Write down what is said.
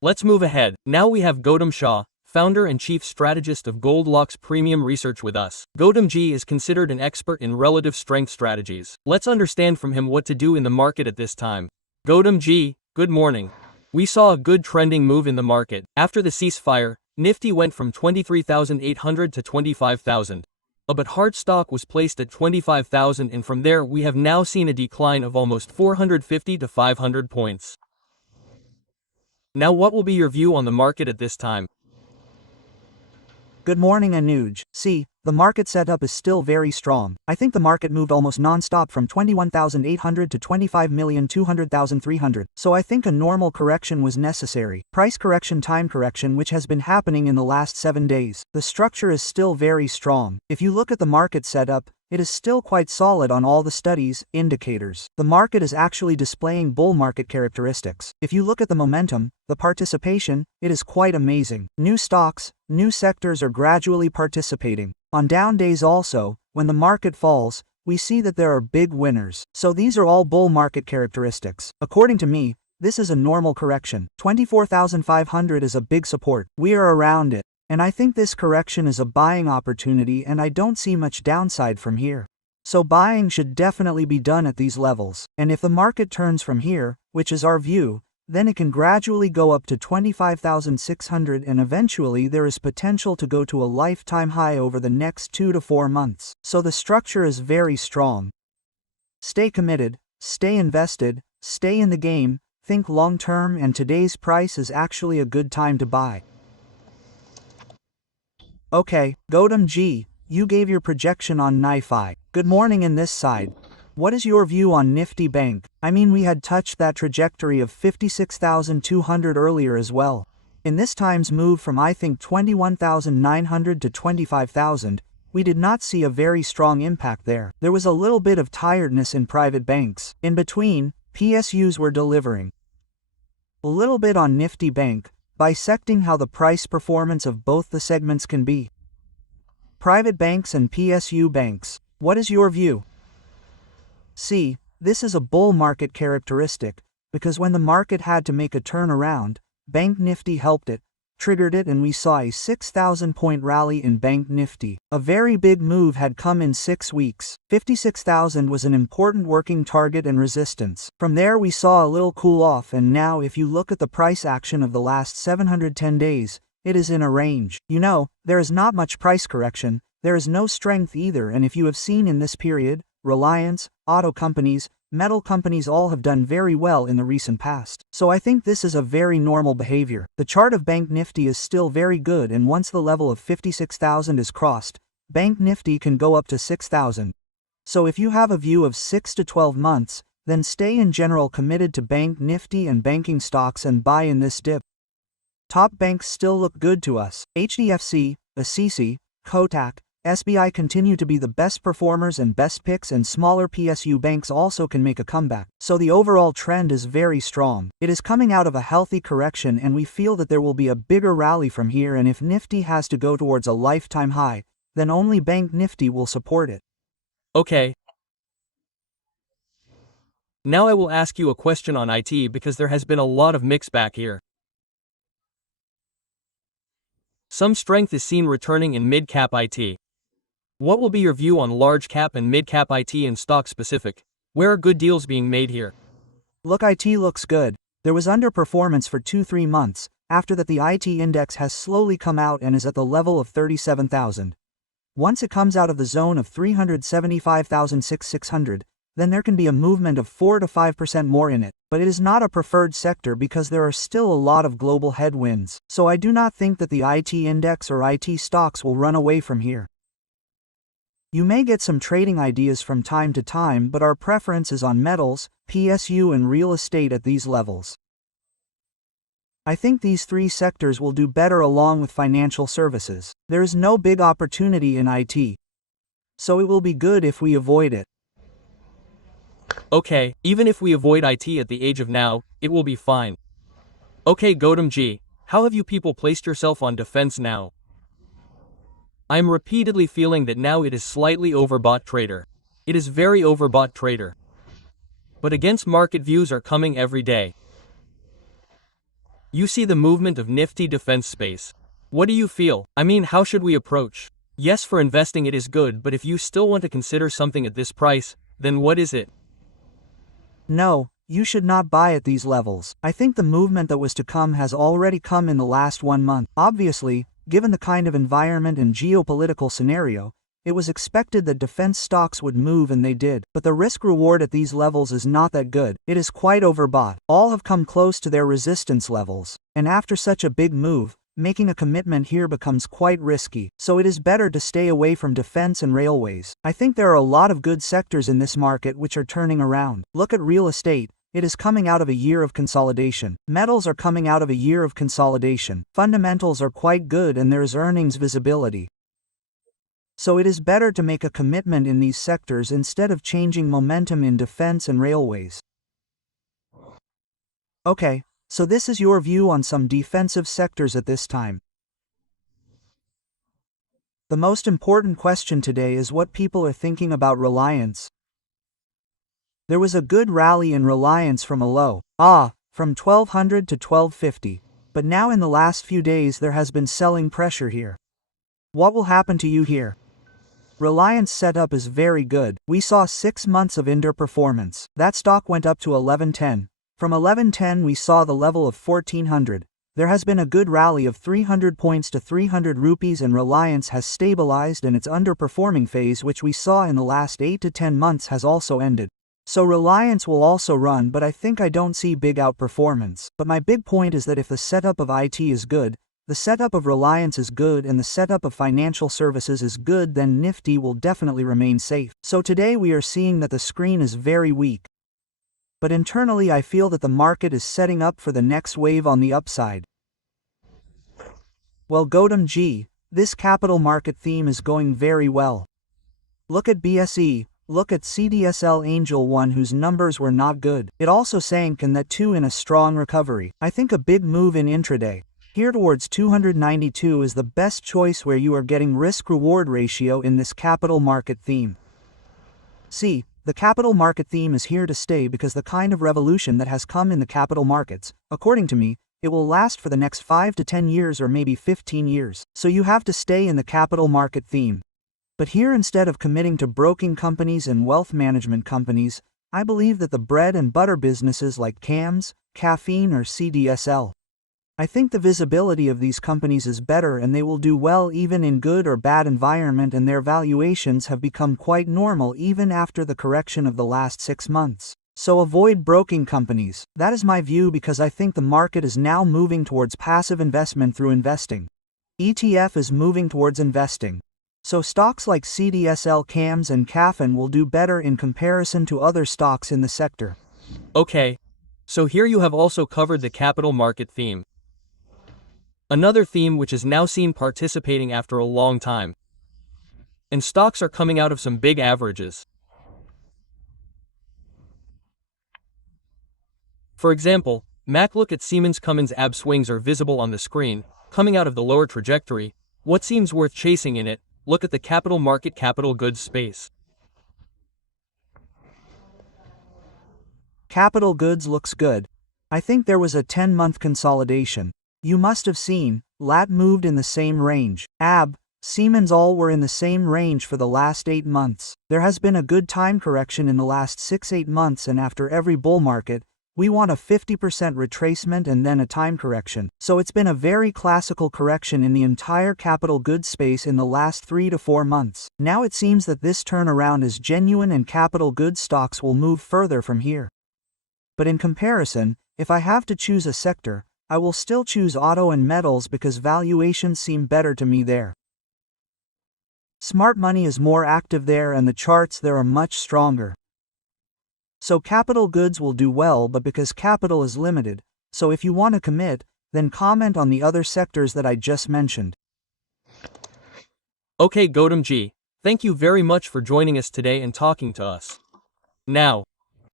Let's move ahead. Now we have Gautam Shah, founder and chief strategist of Goldlocks Premium Research with us. Gautam Ji is considered an expert in relative strength strategies. Let's understand from him what to do in the market at this time. Gautam Ji, good morning. We saw a good trending move in the market. After the ceasefire, Nifty went from 23,800 to 25,000. But hard stock was placed at 25,000, and from there we have now seen a decline of almost 450 to 500 points. Now what will be your view on the market at this time? Good morning, Anuj. See, the market setup is still very strong. I think the market moved almost non-stop from 21,800 to 25,200,300. So I think a normal correction was necessary. Price correction, time correction, which has been happening in the last 7 days. The structure is still very strong. If you look at the market setup, it is still quite solid on all the studies, indicators. The market is actually displaying bull market characteristics. If you look at the momentum, the participation, it is quite amazing. New stocks, new sectors are gradually participating. On down days also, when the market falls, we see that there are big winners. So these are all bull market characteristics. According to me, this is a normal correction. 24,500 is a big support. We are around it. And I think this correction is a buying opportunity, and I don't see much downside from here. So buying should definitely be done at these levels. And if the market turns from here, which is our view, then it can gradually go up to 25,600, and eventually there is potential to go to a lifetime high over the next 2 to 4 months. So the structure is very strong. Stay committed, stay invested, stay in the game, think long term, and today's price is actually a good time to buy. Okay, Gautam Ji, you gave your projection on Nifty. Good morning in this side. What is your view on Nifty Bank? I mean, we had touched that trajectory of 56,200 earlier as well. In this time's move from I think 21,900 to 25,000, we did not see a very strong impact there. There was a little bit of tiredness in private banks. In between, PSUs were delivering. A little bit on Nifty Bank, bisecting how the price performance of both the segments can be. Private banks and PSU banks, what is your view? See, this is a bull market characteristic, because when the market had to make a turnaround, Bank Nifty helped it, triggered it, and we saw a 6,000-point rally in Bank Nifty. A very big move had come in 6 weeks. 56,000 was an important working target and resistance. From there we saw a little cool off, and now if you look at the price action of the last 710 days, it is in a range. You know, there is not much price correction, there is no strength either, and if you have seen in this period, Reliance, auto companies, metal companies all have done very well in the recent past. So I think this is a very normal behavior. The chart of Bank Nifty is still very good, and once the level of 56,000 is crossed, Bank Nifty can go up to 6,000. So if you have a view of 6 to 12 months, then stay in general committed to Bank Nifty and banking stocks and buy in this dip. Top banks still look good to us. HDFC, ACC, Kotak, SBI continue to be the best performers and best picks, and smaller PSU banks also can make a comeback. So the overall trend is very strong. It is coming out of a healthy correction, and we feel that there will be a bigger rally from here, and if Nifty has to go towards a lifetime high, then only Bank Nifty will support it. Okay. Now I will ask you a question on IT, because there has been a lot of mix back here. Some strength is seen returning in mid-cap IT. What will be your view on large-cap and mid-cap IT and stock-specific? Where are good deals being made here? Look, IT looks good. There was underperformance for 2-3 months. After that, the IT index has slowly come out and is at the level of 37,000. Once it comes out of the zone of 375,600, then there can be a movement of 4 to 5% more in it. But it is not a preferred sector because there are still a lot of global headwinds. So I do not think that the IT index or IT stocks will run away from here. You may get some trading ideas from time to time, but our preference is on metals, PSU, and real estate at these levels. I think these 3 sectors will do better along with financial services. There is no big opportunity in IT. So it will be good if we avoid it. Okay, even if we avoid IT at the age of now, it will be fine. Okay, Gautam Ji, how have you people placed yourself on defense now? I am repeatedly feeling that now it is slightly overbought trader. It is very overbought trader. But against market views are coming every day. You see the movement of Nifty defense space. What do you feel? I mean, how should we approach? Yes, for investing it is good, but if you still want to consider something at this price, then what is it? No, you should not buy at these levels. I think the movement that was to come has already come in the last 1 month. Obviously, given the kind of environment and geopolitical scenario, it was expected that defense stocks would move and they did. But the risk-reward at these levels is not that good. It is quite overbought. All have come close to their resistance levels. And after such a big move, making a commitment here becomes quite risky, so it is better to stay away from defense and railways. I think there are a lot of good sectors in this market which are turning around. Look at real estate. It is coming out of a year of consolidation. Metals are coming out of a year of consolidation. Fundamentals are quite good and there is earnings visibility. So it is better to make a commitment in these sectors instead of changing momentum in defense and railways. Okay. So this is your view on some defensive sectors at this time. The most important question today is what people are thinking about Reliance. There was a good rally in Reliance from a low, from 1200 to 1250, but now in the last few days there has been selling pressure here. What will happen to you here? Reliance setup is very good. We saw 6 months of underperformance. That stock went up to 1110. From 1110 we saw the level of 1400. There has been a good rally of 300 points to 300 rupees and Reliance has stabilized and its underperforming phase which we saw in the last 8 to 10 months has also ended. So Reliance will also run, but I think I don't see big outperformance. But my big point is that if the setup of IT is good, the setup of Reliance is good and the setup of financial services is good, then Nifty will definitely remain safe. So today we are seeing that the screen is very weak. But internally I feel that the market is setting up for the next wave on the upside. Well, Gautam G, this capital market theme is going very well. Look at BSE, look at CDSL Angel 1 whose numbers were not good. It also sank and that too in a strong recovery. I think a big move in intraday. Here towards 292 is the best choice where you are getting risk-reward ratio in this capital market theme. See, the capital market theme is here to stay because the kind of revolution that has come in the capital markets, according to me, it will last for the next 5 to 10 years or maybe 15 years. So you have to stay in the capital market theme. But here instead of committing to broking companies and wealth management companies, I believe that the bread and butter businesses like CAMS, caffeine or CDSL. I think the visibility of these companies is better and they will do well even in good or bad environment and their valuations have become quite normal even after the correction of the last 6 months. So avoid broking companies. That is my view because I think the market is now moving towards passive investment through investing. ETF is moving towards investing. So stocks like CDSL, CAMS and caffeine will do better in comparison to other stocks in the sector. Okay. So here you have also covered the capital market theme. Another theme which is now seen participating after a long time. And stocks are coming out of some big averages. For example, look at Siemens Cummins AB swings are visible on the screen, coming out of the lower trajectory. What seems worth chasing in it? Look at the capital market capital goods space. Capital goods looks good. I think there was a 10-month consolidation. You must have seen, LAT moved in the same range. AB, Siemens all were in the same range for the last 8 months. There has been a good time correction in the last 6-8 months and after every bull market, we want a 50% retracement and then a time correction. So it's been a very classical correction in the entire capital goods space in the last 3 to 4 months. Now it seems that this turnaround is genuine and capital goods stocks will move further from here. But in comparison, if I have to choose a sector, I will still choose auto and metals because valuations seem better to me there. Smart money is more active there and the charts there are much stronger. So capital goods will do well, but because capital is limited, so if you want to commit, then comment on the other sectors that I just mentioned. Okay, Gautam G, thank you very much for joining us today and talking to us. Now,